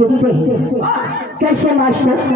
देखते हैं कैसे मास्टर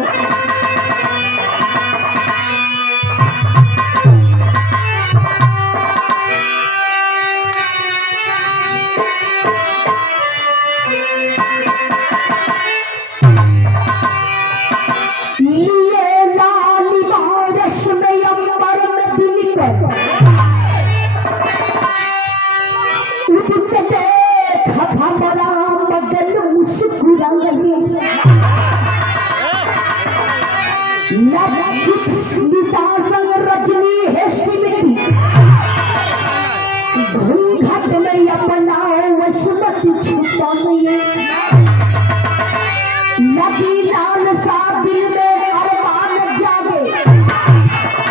घूंघट में अपना वसमत छुपाए नदी लाल सा दिल में अरमान जागे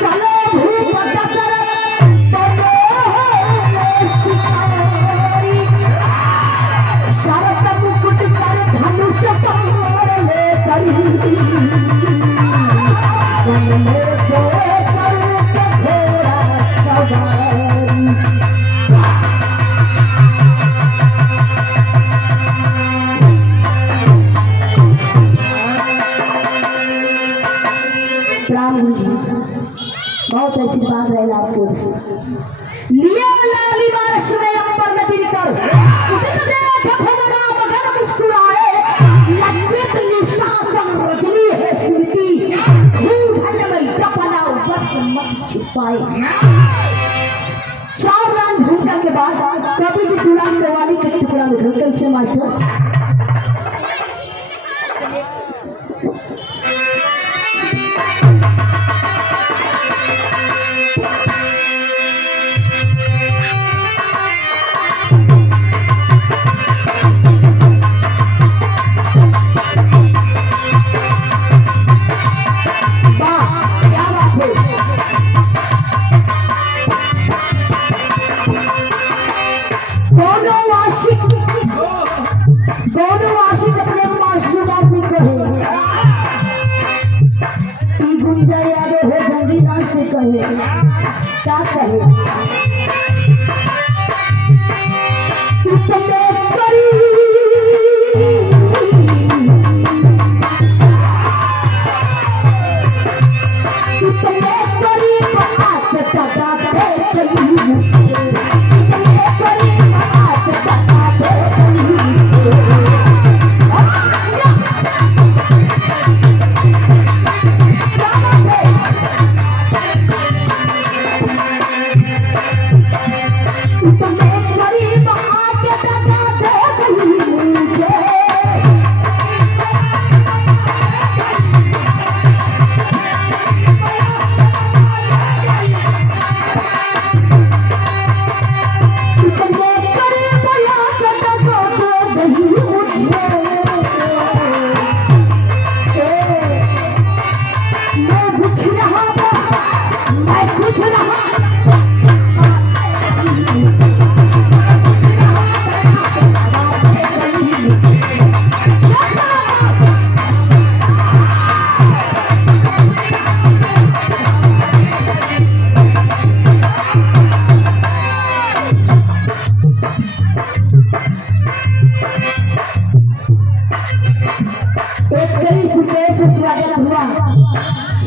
चलो भूप शरत मुकुट कर धनुष पकड़ ले बहुत आशीर्वाद रहेगा आपके ओर से लिया लाली बारिश में अंबर में दिलकर उदित देख भंवरा मगन मुस्कुराए लज्जित निशाचर रजनी है स्मृति घूंघट में अपना वसमत छुपाए। चार रात घूमने के बाद कभी भी गुलाम कवाली के टुकड़ा में ढूंढ कैसे मास्टर दोनों आशिक अपने माशूका से कहे गुंजा यादव है जंगीना से कहे क्या कहे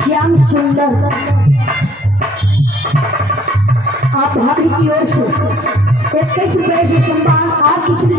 श्याम सुंदर आप भाभी की ओर से 21 रुपए से सम्मान आप किसी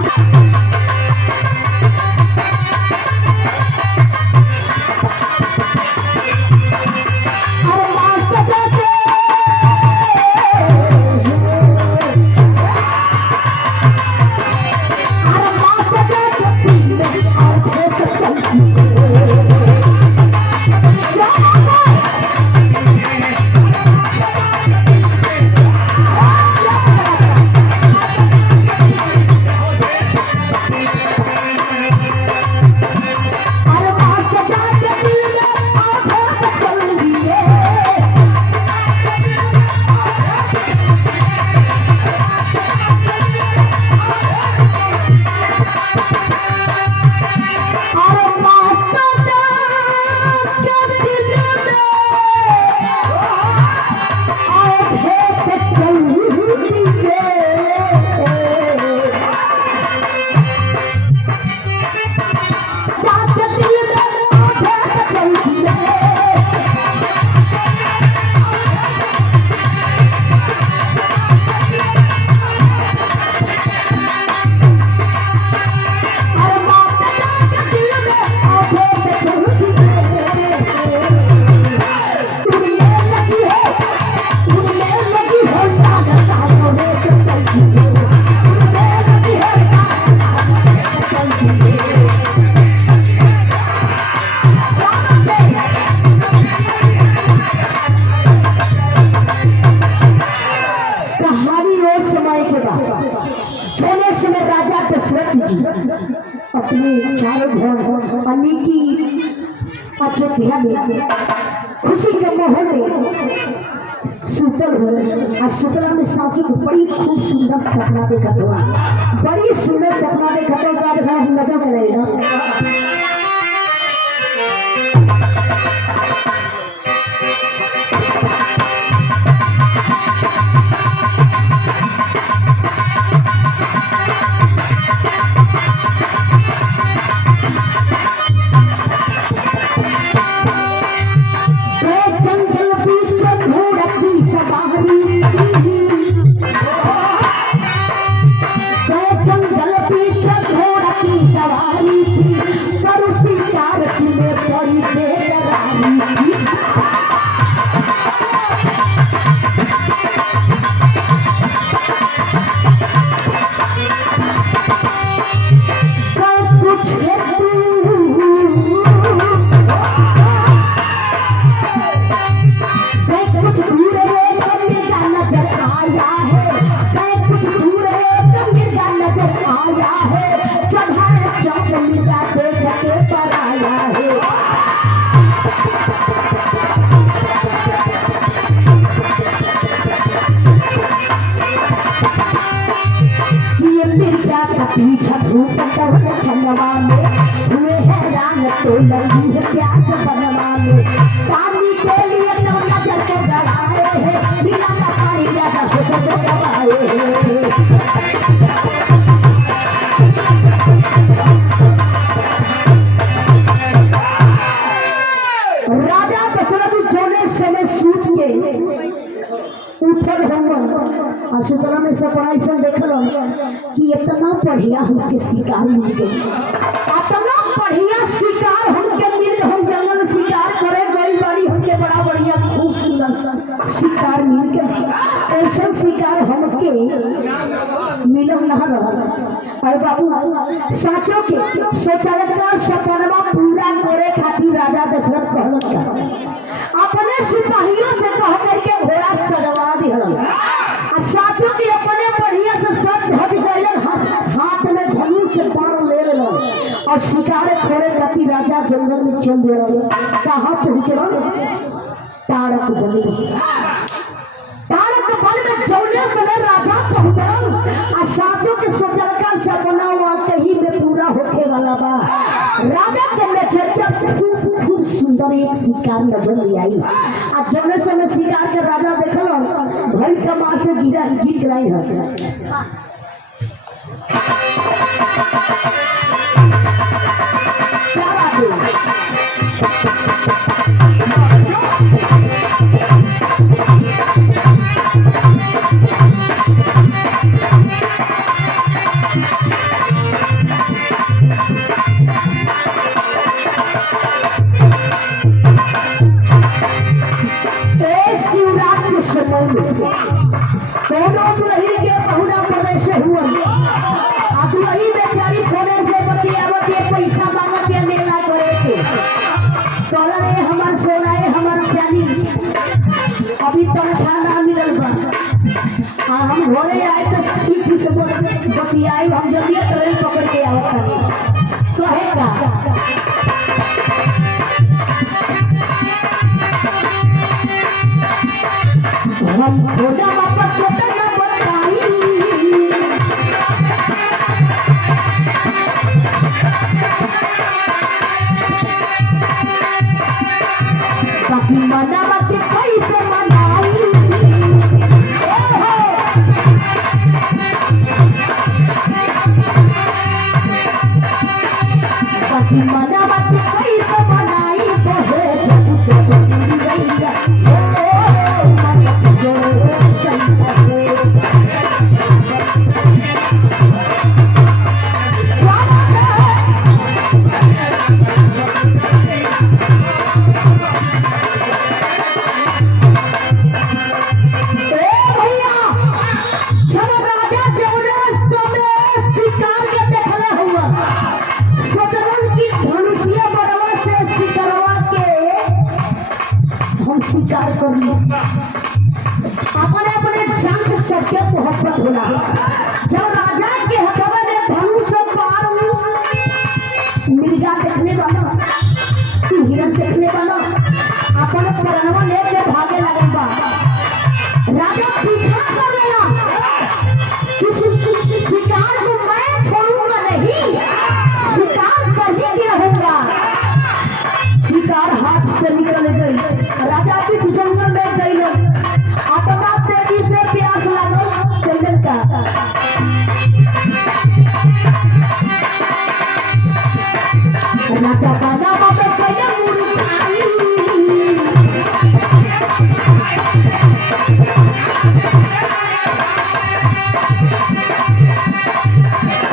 वाल्मीकि अयोध्या में खुशी के माहौल में सुतल हो आ सुतला में सासू को बड़ी खूब सुंदर सपना देखा तो बड़ी सुंदर सपना देखा तो बाद हम नजर में लगेगा पीछा धूप चंदवा में हुए हैरान तो लगी है प्यास बनवा में पानी के लिए तो नजर को गड़ाए हैं बिना पानी ज्यादा हो तो दबाए राजा दशरथ जोने समय सूत के उठल हम सुतला में सब ऐसा देखल कि इतना बढ़िया हमके शिकार मिल गई इतना बढ़िया शिकार हमके मिल हम जंगल में शिकार करे गई बाड़ी हमके बड़ा बढ़िया खूब सुंदर शिकार मिल गए ऐसा शिकार हमके मिलल ना रहा और बाबू साचो के सोचलका सपनवा पूरा करे खातिर राजा दशरथ कहलन अपने सिपाहियों से कह करके घोड़ा सजवा दिहल साथियों के अपने बढ़िया से सब ढक गए हाथ में धनुष से बाण ले लेलन और शिकार करे खातिर राजा जंगल में चल दे रहे कहाँ पहुँचल तारक बन में जौने बने राजा पहुँचल आ साथियों के सोचलका सपना वाकई में पूरा होके वाला बा राजा के नजरिया खूब सुंदर एक शिकार नजर ले आई आ जौने समय शिकार के राजा देखल भई का मार से गिर गई है अभी तनखा ना मिलल बा हम घरे आए तो ठीक से बतियाई हम जल्दी ट्रेन पकड़ के आवत कहे का हम थोड़ा वापस ना बताई बाकी मना बात कैसे मनाई बाकी मना बात कैसे मनाई बहे जब जब रैया स्वीकार कर ली अपने अपने जंग सबके मोहब्बत होला जब राजा के हथवा में धनुष पार मिर्जा देखने वाला राजा पीछा कर गया कि शिकार को मैं छोड़ूंगा नहीं, शिकार कर ही रहूंगा। शिकार हाथ से निकल गई, राजा बीच जंगल में गई, अपना तेजी से प्यास लागल कैलन का राजा का नाम पे कैले मुरझाई,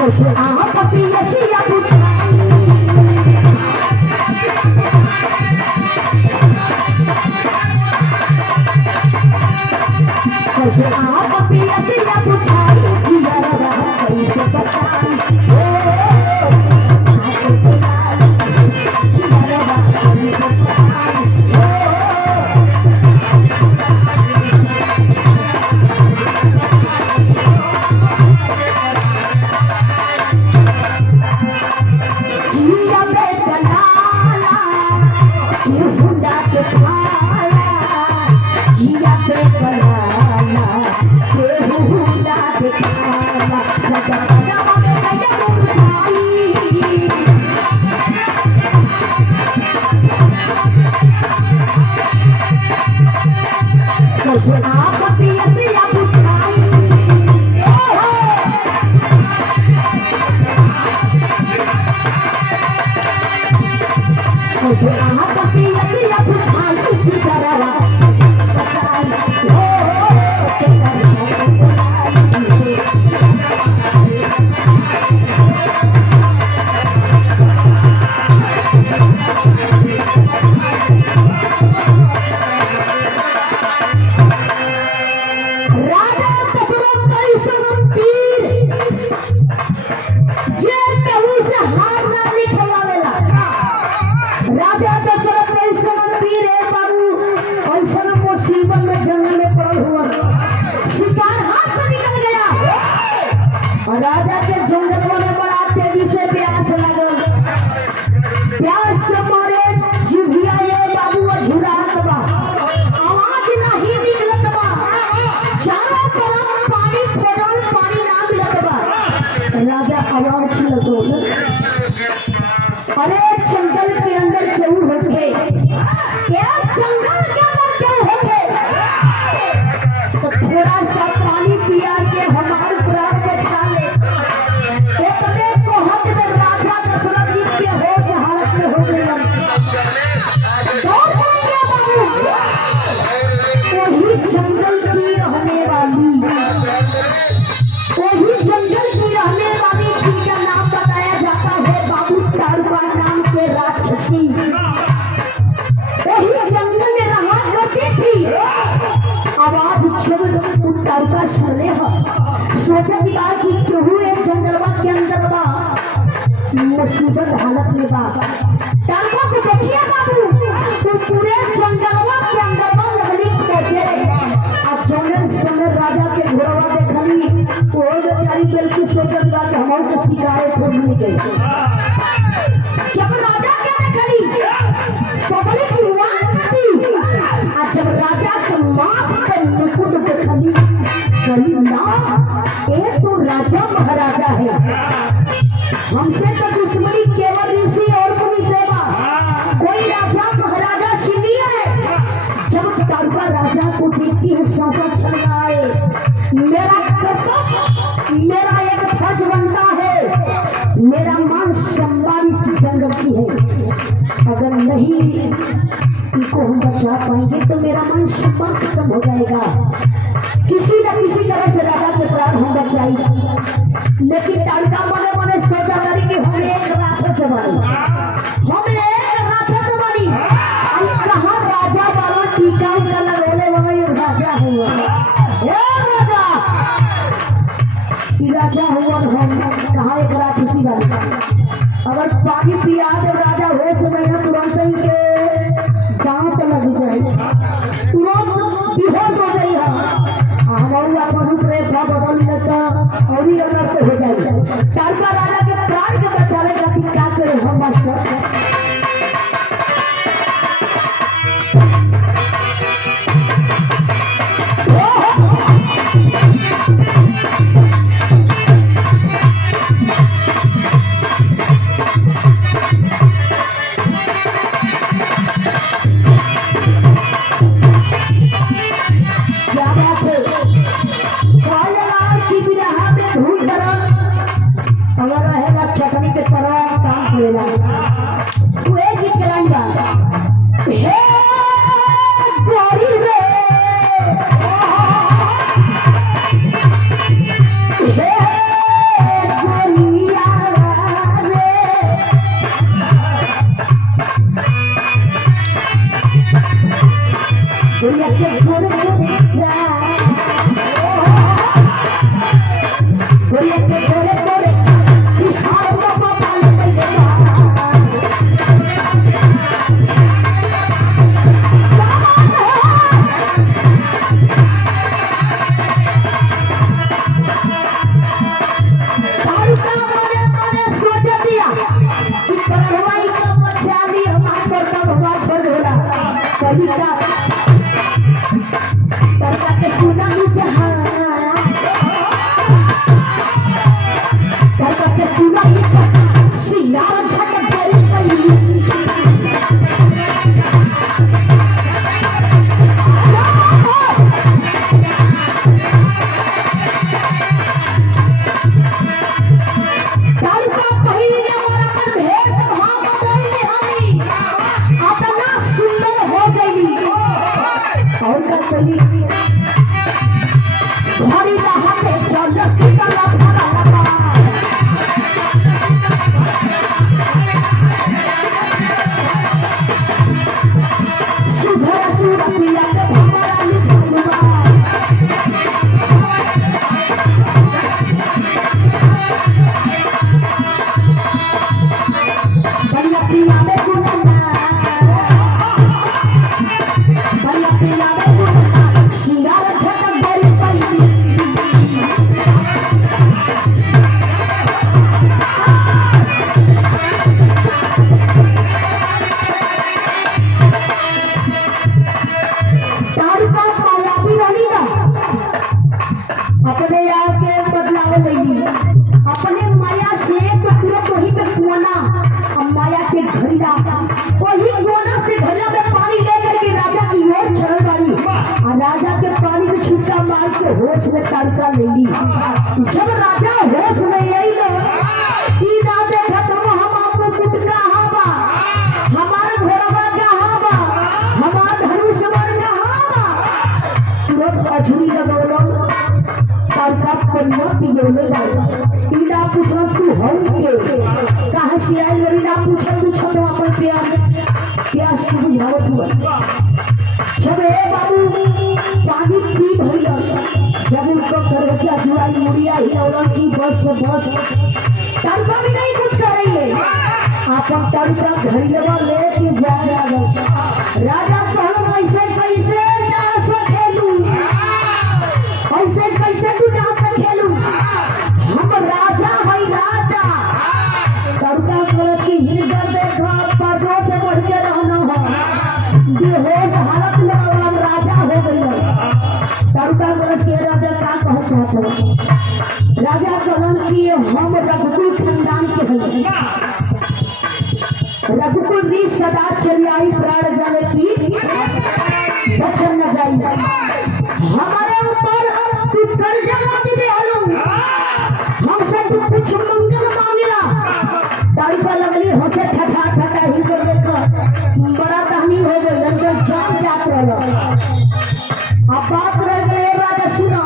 उसे आप पियसिया बुझाई, उसे आप पियसिया बुझाई, जिया रहा कैसे बताई, आप पियसिया बुझाई, उसे आप पियसिया बुझाई, जिया रहा बताई, राजा के जंगल में बड़ा तेजी से प्यास लगल, प्यास के मारे जिभिया ये बाबू झुरात बा, आवाज नहीं निकलत बा, चारों तरफ पानी खोजल, पानी ना मिलत बा। राजा आवाज लगो, अरे जंगल के अंदर क्यों होके, क्या जंगल के अंदर क्यों होके, तो थोड़ा सा पानी पिया के हमारे प्राण बचा ले। इतने कोहत में राजा दशरथ जी के होश हालत में हो गए, वही जंगल की रहने वाली, वही जंगल की रहने वाली जिनका नाम बताया जाता है बाबू ताड़का नाम के राक्षसी, वही जंगल में रहा करती थी। आवाज जब ताड़का सुने सोचा बात कि क्यों एक जंगलवा के अंदर बा मुसीबत हालत में बा। ताड़का को देखिए बाबू, तो पूरे जंगलवा के अंदर बा लगली खोजे, और जंगल समय राजा के घोड़वा देखली, वो बेचारी बिल्कुल सोचत बा कि हमारे के शिकारे खोज मिल गई। जब राजा के देखली सोचली कि हुआ आ जब राजा के माथ पे मुकुट देखली, कही ना ये तो राजा महाराजा है, हमसे तो दुश्मनी केवल ऋषि और मुनि सेवा, कोई राजा महाराजा सीधी है। जब ताड़का राजा को देखती है सांसा चल रहा है, मेरा कर्तव्य, मेरा एक फर्ज बनता है, मेरा मान सम्मान इस जंगल की है, अगर नहीं इनको हम बचा पाएंगे तो मेरा मान सम्मान खत्म हो जाएगा। किसी न किसी तरह से राजा के प्राण हम बचाएंगे। लेकिन ताड़का मने मने सोचा करी कि हमें एक राक्षस मारी, हमें एक राक्षस मारी, हम कहाँ राजा वाला टीका उनका लगोले वही राजा हुआ, राजा राजा हुआ, हम कहाँ एक राक्षसी वाली। अगर पानी पिया दे राजा होश में तुरंत ही के दांत लग जाए, तुरंत बेहोश हो गई है, हमारी अपन रेखा बदल लेता और ही अनर्थ हो जाए। ताड़का राजा के प्राण के बचाने का क्या करे हम मास्टर। ओहो अपने आके बदलाव लेगी अपने माया से तुरंत वही पे कुआना और माया के घड़िया वही कुआना से घड़िया में पानी लेकर के राजा की ओर चल पड़ी और राजा के पानी में छुट्टा मार के होश में तड़का ले ली। जब राजा होश में यही देखा तो हम आपको कुछ कहाँ बा हमारा घोड़ा कहाँ बा हमारा धनुष कहाँ बा तुरंत अछुरी लगौलो तड़का पनिया पियोले बाई इना पूछा तू हौ के कहाँ से आई बड़ी ना पूछा तू छोड़ो अपन प्यास की बुझावत हुआ जब ए बाबू पानी पी भैया जब उनको करवचा जुड़ाई मुड़िया ही औरत की बस तड़का भी नहीं कुछ कर रही है आप तड़का घड़ी लगा लेके जा राजा कहूँ ऐसे कैसे जा सकेलू ऐसे कैसे तू जा सकेलू हम राजा है राजा तड़का करत की हिरगर देखा पर्दों से बढ़ के रहना है बेहोश हालत में हम राजा हो गई तड़का करत के राजा का कह चाहते राजा कहन कि हम रघुकुल खानदान के हैं रघुकुल भी सदा चली आई प्राण जाने की बचन न जाई हमारे ऊपर तू कर्जा लादी दे हलो हमसे तू कुछ मंगल मांगला तड़का लगली हंसे ठठा ही कर देखो बड़ा कहानी हो गई अंदर जान जात रहो अब बात रह गए राजा सुनो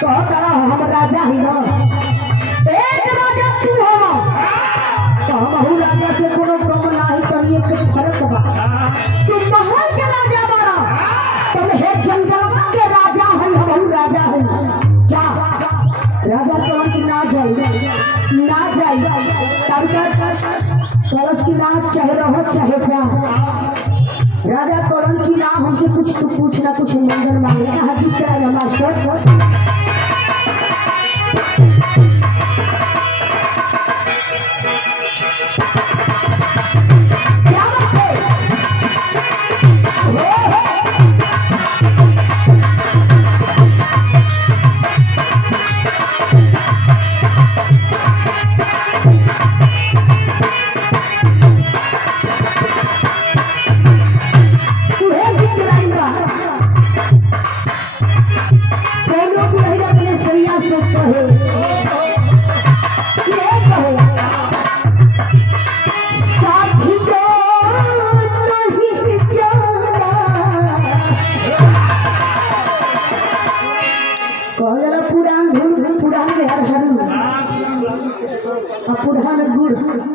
तो करा हम राजा ही ना एक राजा तू हो तो हम राजा से कोनो कम नहीं तनी एक फर्क बा तू महल के राजा बड़ा तुम हे जंगलवा के राजा है हम राजा है जा राजा तो ना जाए तड़का कलश की नाच चाहे रहो चाहे जा राजा करण की ना हमसे कुछ तो पूछना कुछ मंगल मांगे हकीकत क्या मास्टर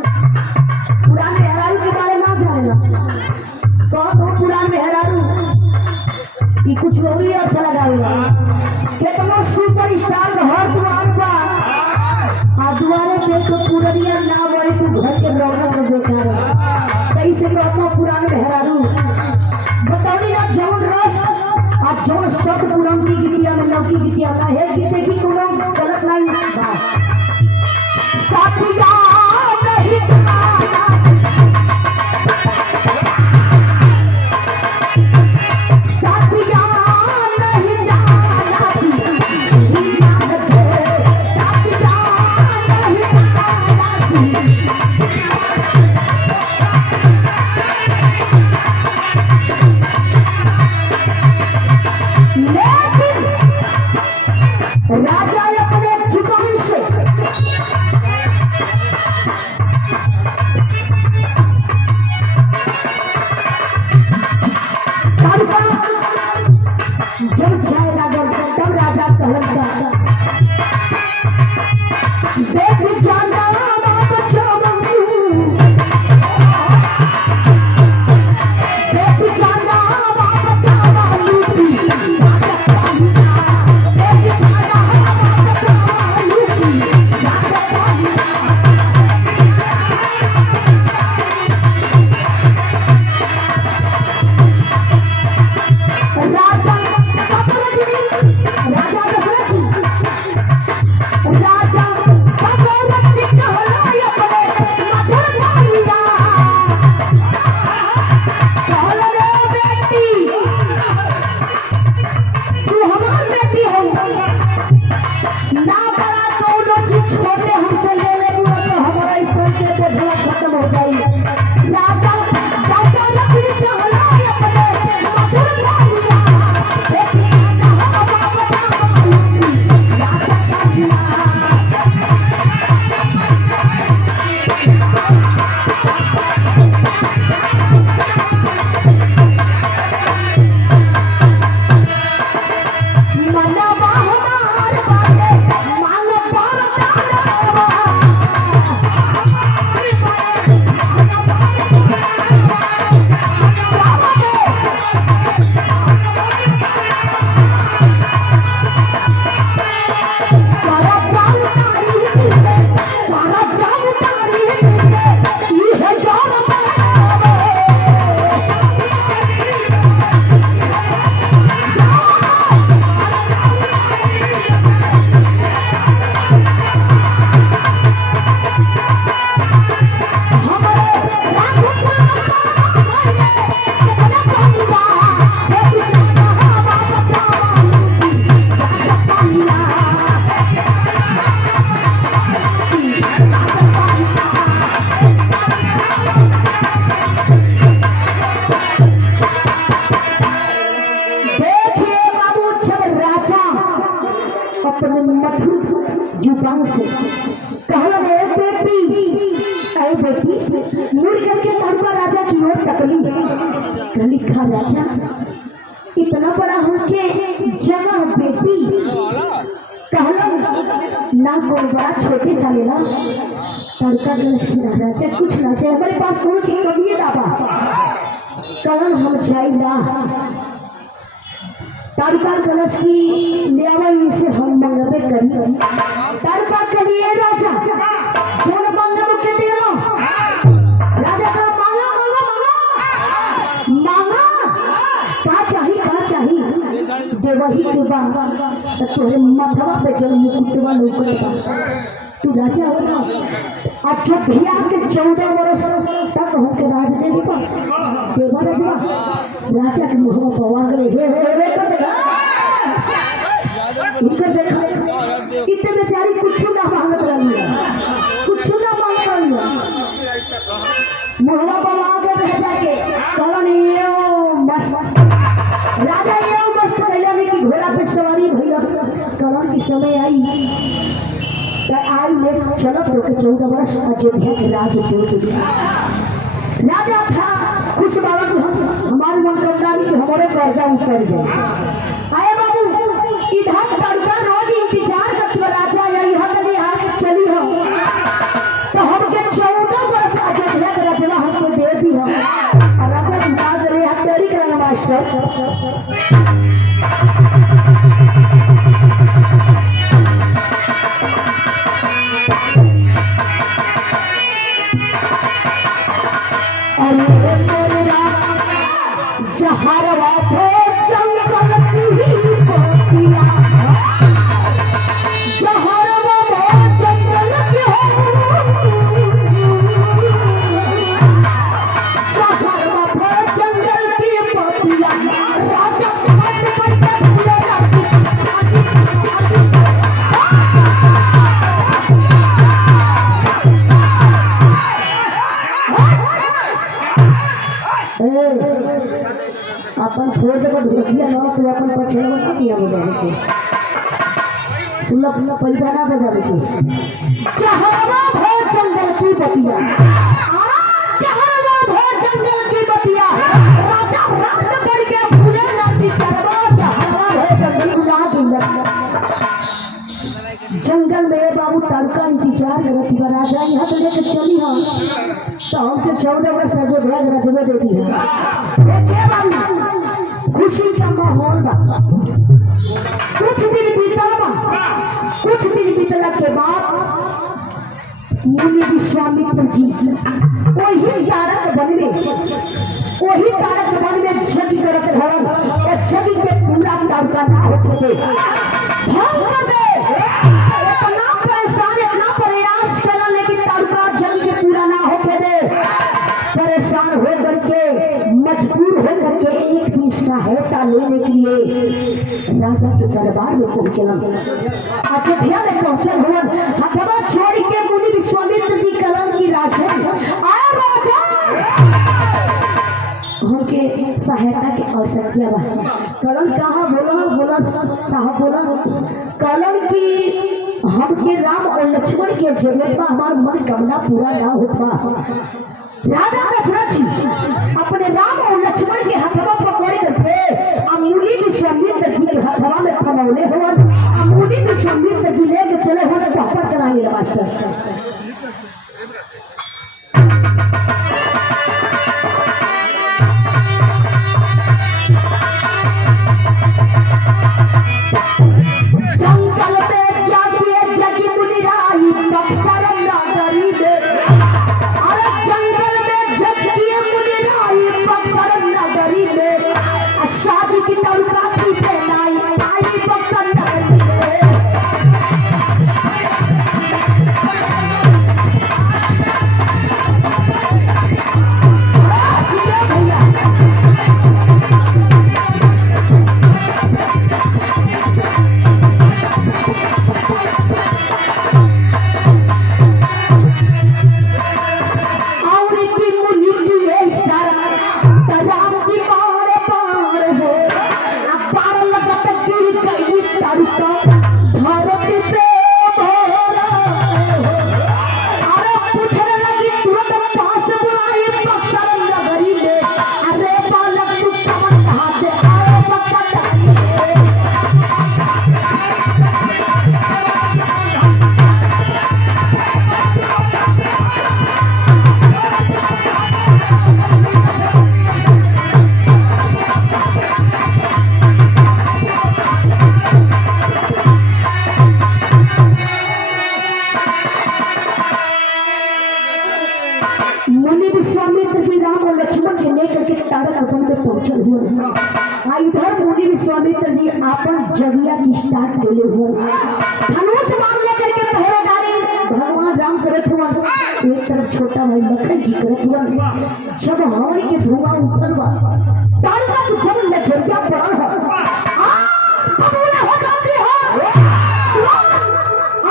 पुरान मेहरारू के बारे में जानेला तो पुरान मेहरारू ये कुछ और ही अच्छा लगावेला कितना सुपर स्टार हर द्वार पर आ द्वारे पे तो पुरनिया ना बड़ी तू घर के रौनक में देखा कैसे कि अपना पुरान मेहरारू बताओ ना जौन रस आ जौन सब पुरान की गिटिया में लौकी गिटिया ना है गीते की कोनो गलत नहीं बा साथिया नहीं जाना साथिया नहीं जाना जीना है साथिया नहीं लेकिन राजा अपने जुबान से जब जाएगा तब राजा कहलता देख जाना राजा मनवा हमार बाटे मांग परदानवा अपने मधुर जुबान से कहला बेटी मुड़ करके तारुका राजा की ओर तकली कहली खा राजा इतना बड़ा होके जगह बेटी कहला ना कोई बड़ा छोटे सा लेला तारुका राजा कुछ ना चाहिए हमारे पास कौन सी कमी है दादा कहला हम चाहिए तारुका कलश की लेवा इनसे हम मंगवे करी तारुका करिए राजा जब मंगव के देलो राजा का मांगा का चाहिए देवही के बा तोरे माथवा पे जल मुकुटवा लौकता तू राजा हो ना अच्छा भैया के 14 वर्ष तक हो के राज दे पा देवा राजा के मुंह में पवा गए हे कर देगा इनका देखा इतने बेचारी कुछ ना मांगत रही कुछ ना मांग रही मुहवा पवा के रह जाके कलन ये मस्त राजा ये मस्त कहला ने कि घोड़ा पे सवारी भइला कलन की समय आई आई में चलत होके 14 वर्ष अयोध्या के राज दे राजा था खुश बाबा को हमारी मनोकामना की हमारे कर्जा उतर गए आए बाबू इधर तारुका रोज इंतजार करत राजा या यहां तक आके चली हो तो हमके 14 वर्ष अयोध्या के राजवा हमको दे दी हो और राजा की बात रे हम तेरी करना मास्टर अपन छोड़ दे ढोकिया ना तो अपन पछे बता दिया बजा के सुनना पुनः परिवार बजा के चहरवा भो जंगल की बतिया चहरवा भो जंगल की बतिया राजा रात पड़ के भूले ना चहरवा चहरवा भो जंगल उड़ा दिया जंगल में बाबू तारुका इंतजार करत बा राजा यहां तो लेके चली हम तो हमके 14 वर्ष अयोध्या राजवा देती है देखिए बाबू खुशी का माहौल बा कुछ दिन बीतला के बाद मुनि विश्वामित्र जी वही तारक वन में जग करत रहन और जग के पूरा तारुका ना होके दे इतना परेशान इतना प्रयास करा लेकिन तारुका जग के पूरा ना होके दे परेशान होकर के मजबूर होकर के एक भी सहायता लेने के लिए राजा के दरबार में पहुंचल अयोध्या में पहुंचल हुआ हथवा छोड़ के मुनि विश्वामित्र भी कलन की राजा हमके सहायता की आवश्यकता बा कलन कहा बोला साहब बोला कलन की हमके राम और लक्ष्मण के जरूरत बा हमार मनोकामना पूरा ना होता राजा दशरथ जी अपने राम और लक्ष्मण के हथवा पकड़ करके मुनि विश्वामित्र जी के हथवा में थमौले तैयार की स्टार्ट कर ले हुआ धनुष बाण लेकर के पहरेदारी भगवान राम करत हुआ एक तरफ छोटा भाई लखन जी करत हुआ जब हवन के धुआं उठल बा तारका के जब नजरिया पड़ल है बबूला हो जाती है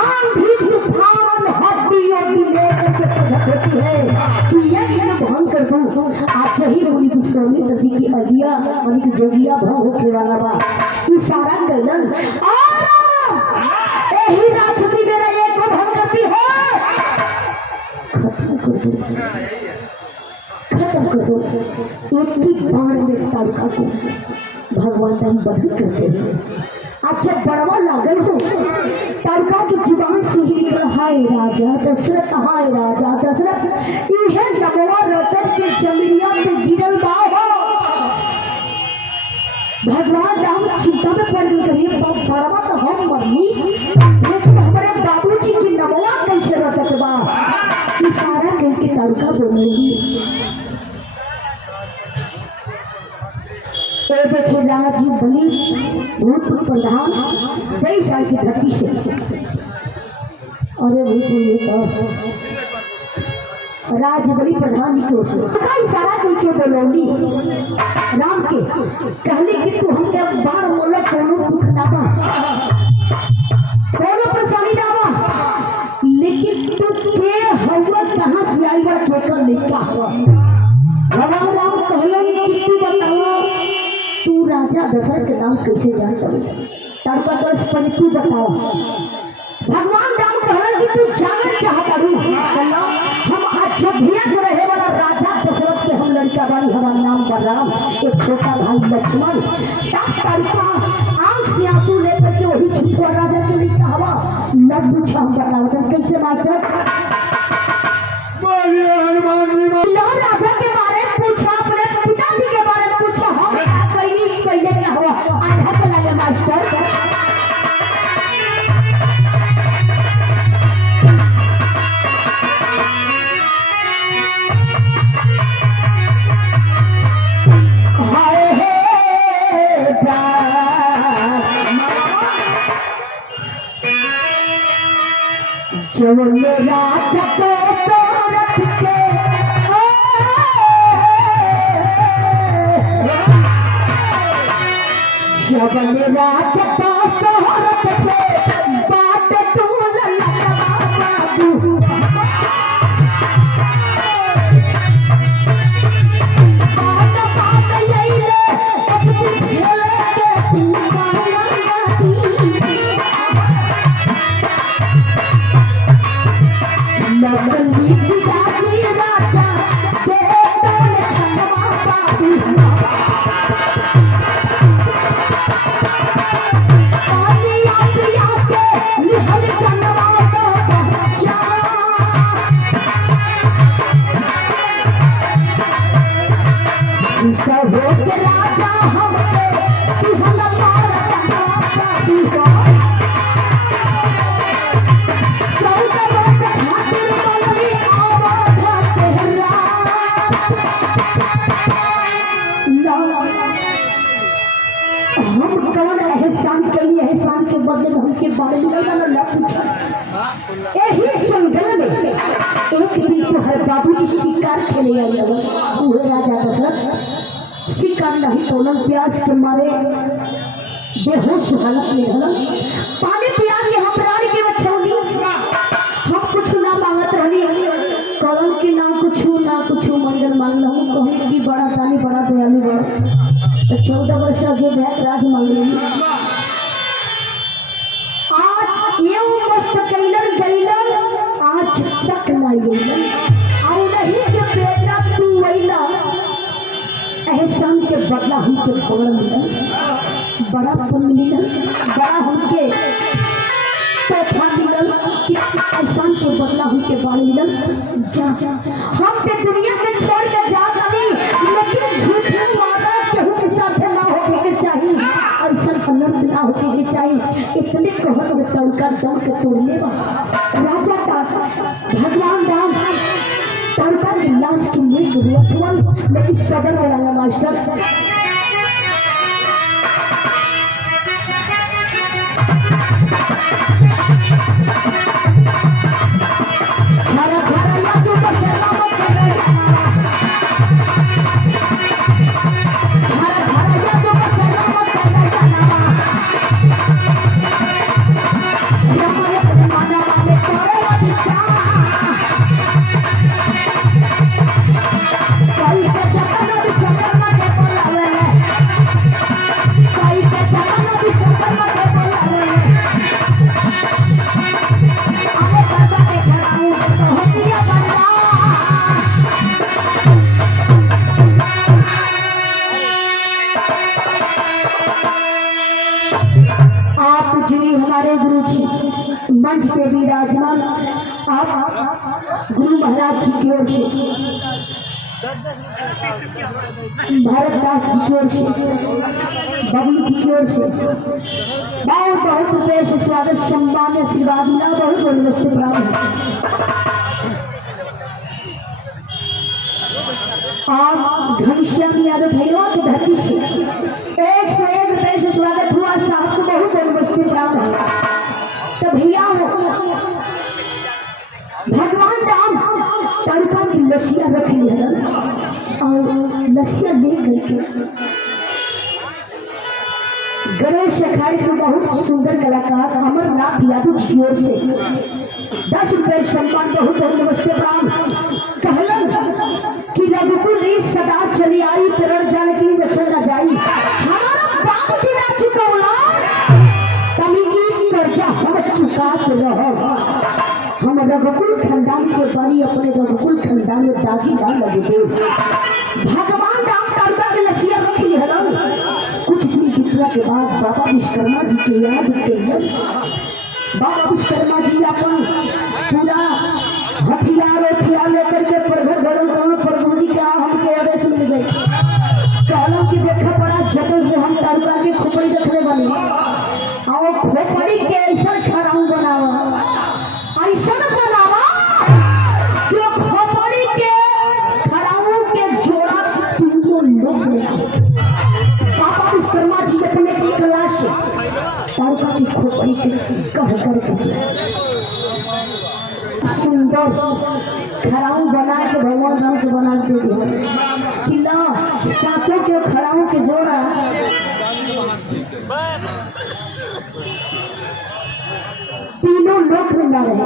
आंधी तूफान हड्डियों की लेकर के प्रकट होती है कि यह भंग कर दूं आज ही मुनि की सोनी नदी की अगिया मुनि की जोगिया भंग होके वाला बा इशारा करलन यही राक्षसी मेरा एक को भंग करती है खत्म कर दो एक ही बाण में तारका को भगवान राम बंधन करते हैं आज जब बड़वा लागल हो तारका की जुबान से ही निकल हाय राजा दशरथ यह नमवा रतन के जमीनिया पे गिरल बा भगवान राम चिंता में पड़ गए करिए बड़वा तो हम मरनी लेकिन हमारे बाबूजी की नमवा कैसे रतत बा इशारा करके तारका बोलेगी देखे राजी बलि भूत प्रधान 23 साल की धरती से अरे भूत राज बलि प्रधान जी को से इशारा करके बोलौली राम के कहले कि तू हमके बाण मोला कोनो दुख ना बा कोनो परेशानी ना बा लेकिन तू के हवा कहां से आई बा ठोकर लेका भगवान राम कहले कि तू बताओ तू राजा दशरथ के नाम कैसे जानता है तारका वर्ष पर तू बताओ भगवान राम कहलन कि तू जानना चाहता हूँ हम आज जब भी रहे वाला राजा दशरथ के हम लड़का बानी हमारा नाम बलराम एक छोटा भाई लक्ष्मण तारका आंख से आंसू लेकर के वही छुपा राजा के लिए कहा न पूछा हम बताओ कैसे बात राजा के बारे में पूछा अपने पिताजी के बारे में पूछा हम पहले क्या हुआ आधा तो लगे मास्टर हाय जब मेरा चको रथ के जब मेरा चको रथ के बात तू बाबू बात यही राजा हमके तू हम हम कौन एहसान के लिए एहसान के बदले में हमके बारे में ना पूछा यही जंगल में एक दिन तो हर बाबू की शिकार खेले आई हुए राजा दशरथ शिकार नहीं तोलन प्यास के मारे बेहोश हालत में रहल पानी पिया के हम प्राणी के बचौनी हम कुछ ना मांगत रहनी कौन की ना कुछ मंगल मांग लो कहने की बड़ा दानी बड़ा दयालु बड़ा तो 14 वर्ष जो बैठ राज मांग रही आज ये मस्त कैलन आज तक नहीं गईलन और नहीं के बेटा तू वैला एहसान के बदला हमके खबर मिलल बड़ा पुण्य मिलल बड़ा हमके तोहफा मिलल कि एहसान के बदला हमके बाल मिलल जा हम पे दुनिया के छोड़ के जा दनी लेकिन झूठे वादा केहू के साथ ना होके के चाहिए ऐसा अनर्थ ना होके के चाहिए इतने कहत में तड़का दम के तोड़ने बा राजा का भगवान राम तड़का के लाश के लिए रखवल लेकिन सजन के लगा मास्टर मंच पे विराजमान आप गुरु महाराज जी की ओर से, भारत दास जी की ओर से, बबलू जी की ओर से बहुत बहुत रुपये से स्वागत सम्मान आशीर्वाद मिला। बहुत बहुत नमस्ते प्रणाम। आप घनश्याम यादव भैया के धरती से 101 रुपये से स्वागत हुआ। साहब को बहुत बहुत नमस्ते प्रणाम है। तो भैया भगवान राम तड़का की लस्सियां रखी है और लस्सियां ले करके गणेश अखाड़े के बहुत सुंदर कलाकार अमरनाथ यादव जी की ओर से 10 रुपये सम्मान। बहुत बहुत नमस्ते प्रणाम। कहलन कि रघुकुल री सदा चली आई, तरण जाल की बचन न जाई। हमारा बाप दिला चुका कमी की कर्जा हम चुकाते रहो। हम रघुकुल खंडान के पानी अपने रघुकुल खंडान में दागी ना लगे थे। भगवान राम तड़का के लस्सियां रखी है। कुछ दिन बीतने के बाद बाबा विश्वकर्मा जी के याद के बाबा विश्वकर्मा जी अपन पूरा हथियार लेकर के प्रभु जी का हमके आदेश मिल गए। कहला कि देखा बड़ा जतन से हम तड़का के खोपड़ी रखने वाले और खोपड़ी के ऐसा खराऊ बनावा, ऐसा बनावा कि खोपड़ी के खराऊ के जोड़ा तीनों लोग बाबा विश्वकर्मा जी अपने की कला से तड़का की खोपड़ी के कह कर सुंदर खराऊ बना के भगवान राम के बना के दिया कि ना सांचों के खराऊ के जोड़ा तीनों लोग में ना रहे।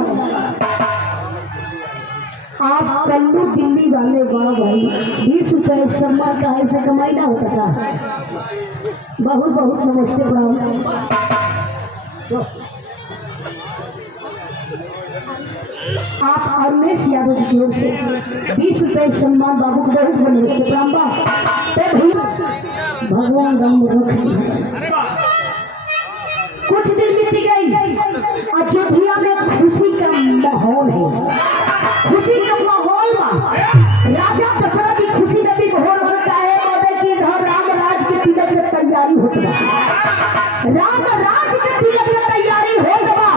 आप कल्लू दिल्ली वाले वाह भाई 20 रुपये सम्मान का ऐसे कमाई ना होता था। बहुत बहुत नमस्ते प्रणाम। आप अरुणेश यादव जी की ओर से 20 रुपये सम्मान। बाबू को बहुत बहुत नमस्ते प्रणाम। भगवान राम रख कुछ दिन बीत गई। अयोध्या में खुशी का माहौल है। खुशी का माहौल में राजा दशरथ की खुशी में भी माहौल बनता है। मदे की राम राज के तिलक की तैयारी होती है। राम राज के तिलक की तैयारी हो गवा।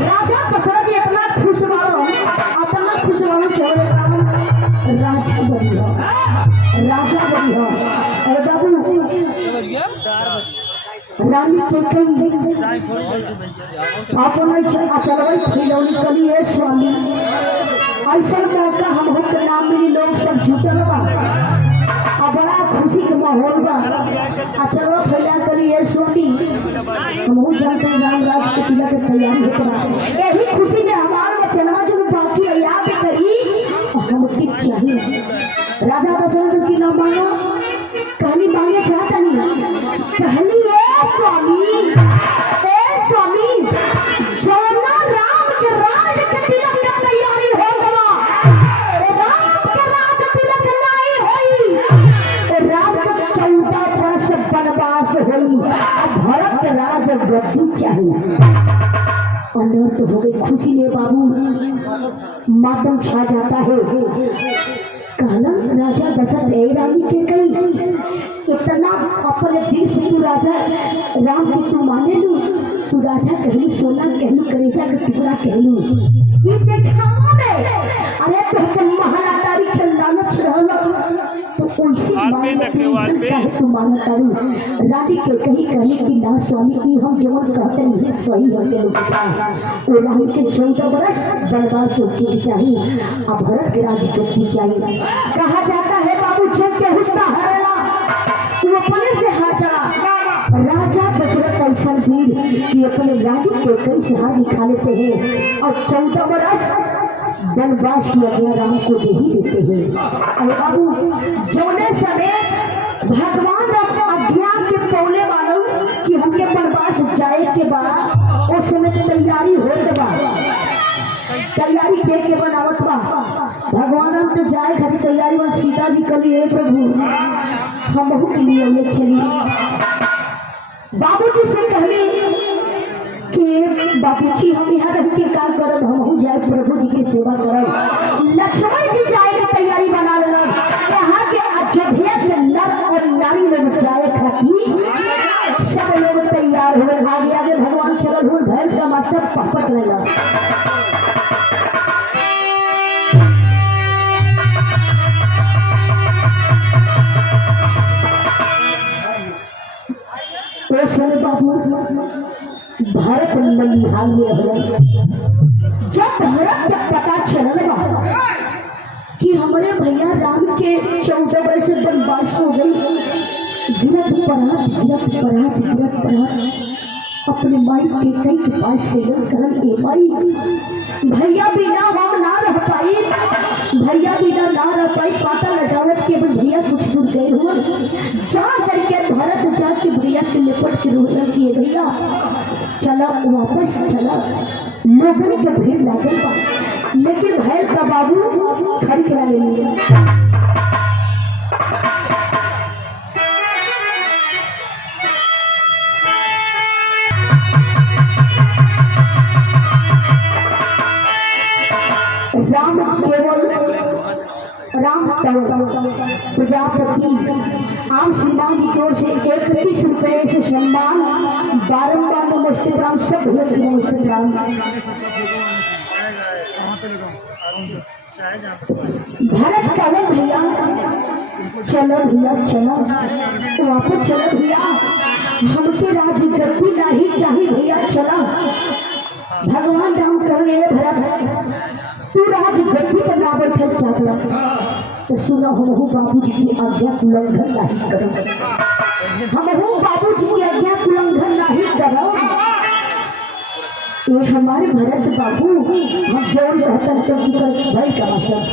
राजा दशरथ इतना खुश मानो केवल राजा बनी हो, राजा बनी हो। अरे बाबू रानी के कई अपन चलवई खिलौनी कली है स्वामी। ऐसा मौका हम के नाम मिली लोग सब जुटल बा और बड़ा खुशी के माहौल बा। चलो फैला कली है स्वामी। हम जानते हैं राम राज के तिलक की तैयारी होकर यही खुशी में हमारे बचनवा जो बाकी याद करी हमके चाहिए। राजा दशरथ की ना मांगो कहनी मांगे चाहता नहीं कहनी स्वामी सोना राम के राज के तिलक की तैयारी हो गवा। राम के राज तिलक नहीं हुई। राम का 14 वर्ष वनवास हुई। भरत के राज गद्दी चाहिए। अनर्थ हो गई। खुशी में बाबू मातम छा जाता है। कहला राजा दशरथ रानी के कई इतना अपने दिल से तू राजा राम की तू माने लू, तू राजा कहलू, सोना कहलू, करेजा का टुकड़ा कहलू। ये देखावा में अरे तो महारानी के लालच रहल तो ओइसे मान काहे तू माना तारू। रानी के कही कहली कि ना स्वामी की हम जवन कहते नहीं सही हो के लोग ओ राम के 14 बरस वनवास होके चाहिए, अब भरत के राज्य करती चाहिए। कहा जाता है बाबू जब के हुस्न हारेला वो अपने से हार चला। राजा दशरथ ऐसा वीर कि अपने रानी को कई से हार दिखा लेते हैं और 14 बरस वनवास की आज्ञा राम को दे ही देते हैं। अरे बाबू जोने समय भगवान आज्ञा के पौले वालों कि हमके वनवास जाए के बाद उस समय तैयारी हो बा, तैयारी के बनावत बा। भगवान हम तो जाए खाली तैयारी बा। सीता जी कली है प्रभु हम बहु के लिए ले चली। बाबू जी से कहली कि बाबूजी हम यहाँ रह के काम करब, हम जाए प्रभु जी की सेवा करब। लक्ष्मण जी जाए की तैयारी बना लेना। यहाँ के अयोध्या के नर और नारी लोग जाए खातिर सब लोग तैयार हुए। आगे आगे भगवान चल हुए, भैल का मास्टर पकड़ लेना। बाबू भारत ननिहाल में रह। जब भारत तक पता चलल कि हमारे भैया राम के 14 वर्ष वनवास हो गई, गिरत परात अपने माई के कई के पास से करन के माई भैया बिना हम ना रह पाई, भैया बिना ना रह पाई। पाता लगावत के भैया कुछ दूर गए हुए जा करके भारत जाके भैया के लिपट के रोला किए भैया चला वापस चला। लोगों के भीड़ लागल बा, लेकिन भैल का बाबू खड़ी करा ले लिया। राम केवल राम प्रजापति आम श्रीमान जी की ओर से 31 रुपए से सम्मान, बारंबार नमस्ते राम, सब भैया की नमस्ते राम। भरत कहले भैया चलो भैया चलो वापस चलो भैया, हमके राजगद्दी नहीं चाहिए भैया चला। भगवान राम कहले भरत तू राजगद्दी पर ना बैठल चाहला तो सुनो हमहू बाबू जी की आज्ञा उल्लंघन नहीं करो, हमहू बाबू जी की आज्ञा उल्लंघन नहीं करो। ये हमारे भरत बाबू हम जोड़ कहतन तो भाई का मतलब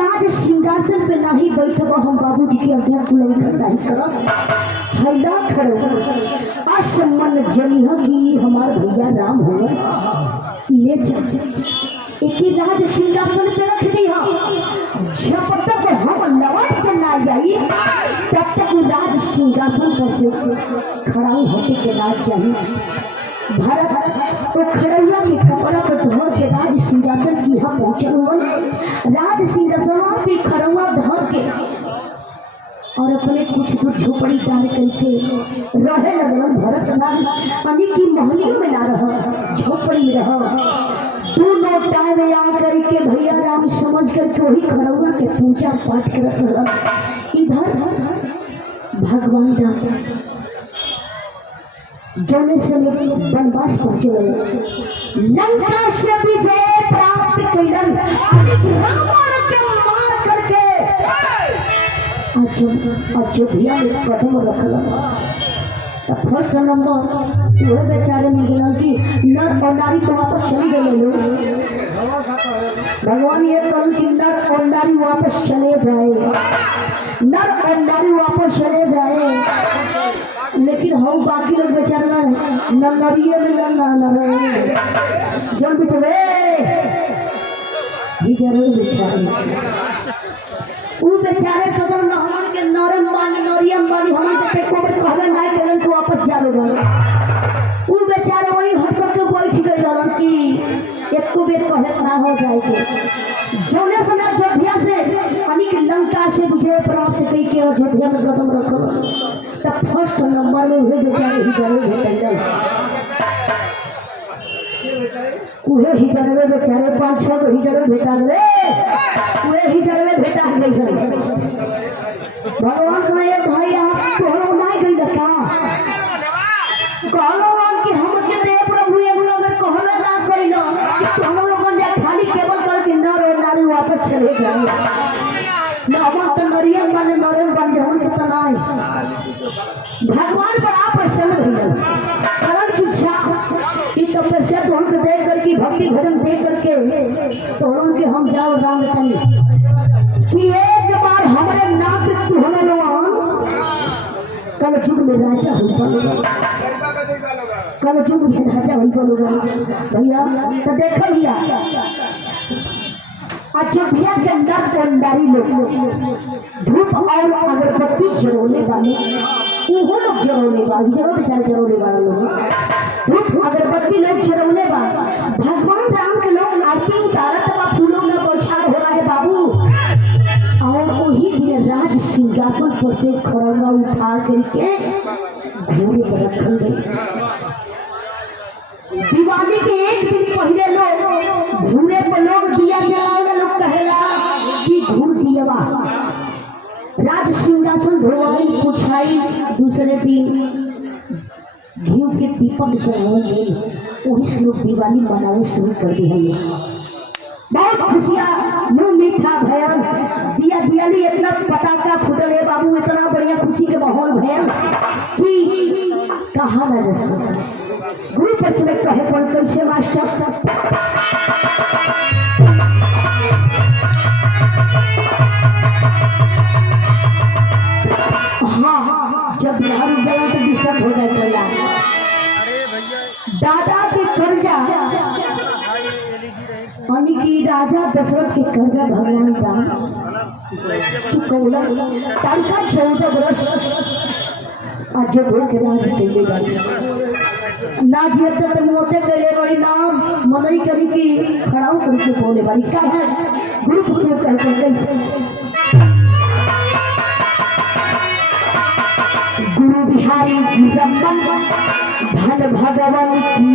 राज सिंहासन पे नहीं बैठब हम बाबूजी की आज्ञा उल्लंघन नहीं करब। हैला खड़ो आसमन जनी कि हमार भैया राम हो ले चल एक ही राज सिंहासन पे रख दी जब तक हम लौट कर ना जाई तब तक राज सिंहासन पर से खड़ा होके के राज चाहिए। भारत तो खड़ौला के कपड़ा को धर के राज सिंहासन की यहाँ पहुँचल हुआ राज सिंहासन पे खड़ौला धर के और अपने कुछ कुछ झोपड़ी डाल करके रहे लगन भरत राज अभी की महलियों में ना रह झोपड़ी में रह दोनों टाइम आ करके भैया राम समझ करके वही खड़ौला के पूजा पाठ करत रह। इधर भगवान राम जोने से वनवास पहुंचे लंका से विजय प्राप्त कैलन रावण के मार करके अयोध्या में कदम रखल। फर्स्ट नंबर वो बेचारे में बोला कि नर और नारी तो वापस चली गए लोग। भगवान ये कहल कि नर और नारी वापस चले जाए, नर और नारी वापस चले जाए, लेकिन हम बाकी लोग बेचारा न नरिये में न रहे जल बिचवे ही जरूर बेचारे वो बेचारे सोचल न हमन के नरम बानी नरियम बानी हमन के को कहबे ना केलन तो वापस जालो वो बेचारे वही हटकर के बैठ गए जलन कि एक को बेर कहे ना हो जाए के जौने समय अयोध्या से अनेक लंका से विजय प्राप्त कई के अयोध्या में कदम रखल तब फर्स्ट नंबर में हुए बेचारे ही जरूर भेटल उहे ही जरूर बेचारे 5-6 ही जरूर भेटा गए उहे ही जरूर भेटा गए। भगवान कहे भाई आप तोहरो नहीं गई का कहलो कि हम के दे प्रभु एगो अगर कहबे ना कइलो कि हम लोगन जा खाली केवल कर के नर और नारी वापस चले जाए ना हम तो नरियम बने नरम बन जाऊं के तो नहीं भगवान पर आप प्रसन्न भइल कारण की इच्छा कि तो पैसे तो हमके दे करके भक्ति भजन दे करके तो उनके हम जाओ राम तनी कि एक बार हमारे नाम पे तू हमें लोग कल युग में राजा हो कल युग में राजा हो भैया तो देखो भैया अयोध्या के अंदर पंडारी लोग धूप और अगरबत्ती जरोने वाले वो लोग जरोने वाले जरोने वाले लोग धूप अगरबत्ती लोग जरोने वाले भगवान राम के लोग आरती उतारा तब फूलों में बौछार हो रहा है बाबू और वही दिन राज सिंहासन पर से खड़ौला उठा करके घोड़े पर रखल गई। दिवाली के एक दिन पहले लोग घूमे पर लोग दिया जलावे लोग कहेला कि घूर दियवा राज सिंहासन धोवाई पुछाई दूसरे दिन घी के दीपक जलावे वही से लोग दिवाली मनावे शुरू कर दिया। बहुत खुशियाँ मुँह मीठा भयल दियाली इतना पटाखा फुटल है बाबू इतना बढ़िया खुशी के माहौल भयल कि कहा ना जा सकता। गुरु पक्ष में कहे कौन कैसे मास्टर हाँ जब बिहार गया तो डिस्टर्ब हो गया पहला दादा के कर्जा यानी कि राजा दशरथ के कर्जा भगवान राम चुकौला तारका 14 वर्ष आज जब के राज के गई ना जियत तो मोते करे बड़ी नाम मनई करी की खड़ाऊ करके बोले बड़ी का है गुरु पूजो करके कैसे गुरु बिहारी धन भगवान की